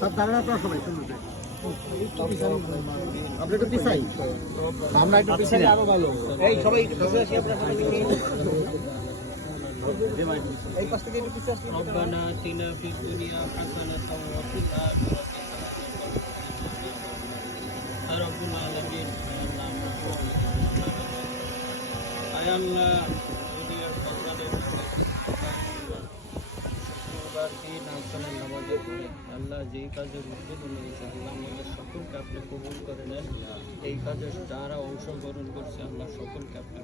সাধারণভাবে আপনি একটু পিছাই, আমরা একটু পিছাই আরো ভালো। এই সবাই একটু পিছিয়ে আসি, আমরা সবাই এই পাশ থেকে একটু পিছিয়ে আসি। রব্বানা আতিনা ফিদ দুনিয়া হাসানাতাও ওয়া ফিল আখিরাতি হাসানাতাও ওয়া কিনা আযাবান্নার। রব্বুল আলামিন, আয় আল্লাহ, দুনিয়ার কল্যাণের নামাজের পরে আল্লাহ যেই কাজের উদ্বোধন হয়েছে আল্লাহ আমাদের সকলকে আপনি কবুল করে নেন। এই কাজে যারা অংশগ্রহণ করছে আল্লাহ সকলকে আপনি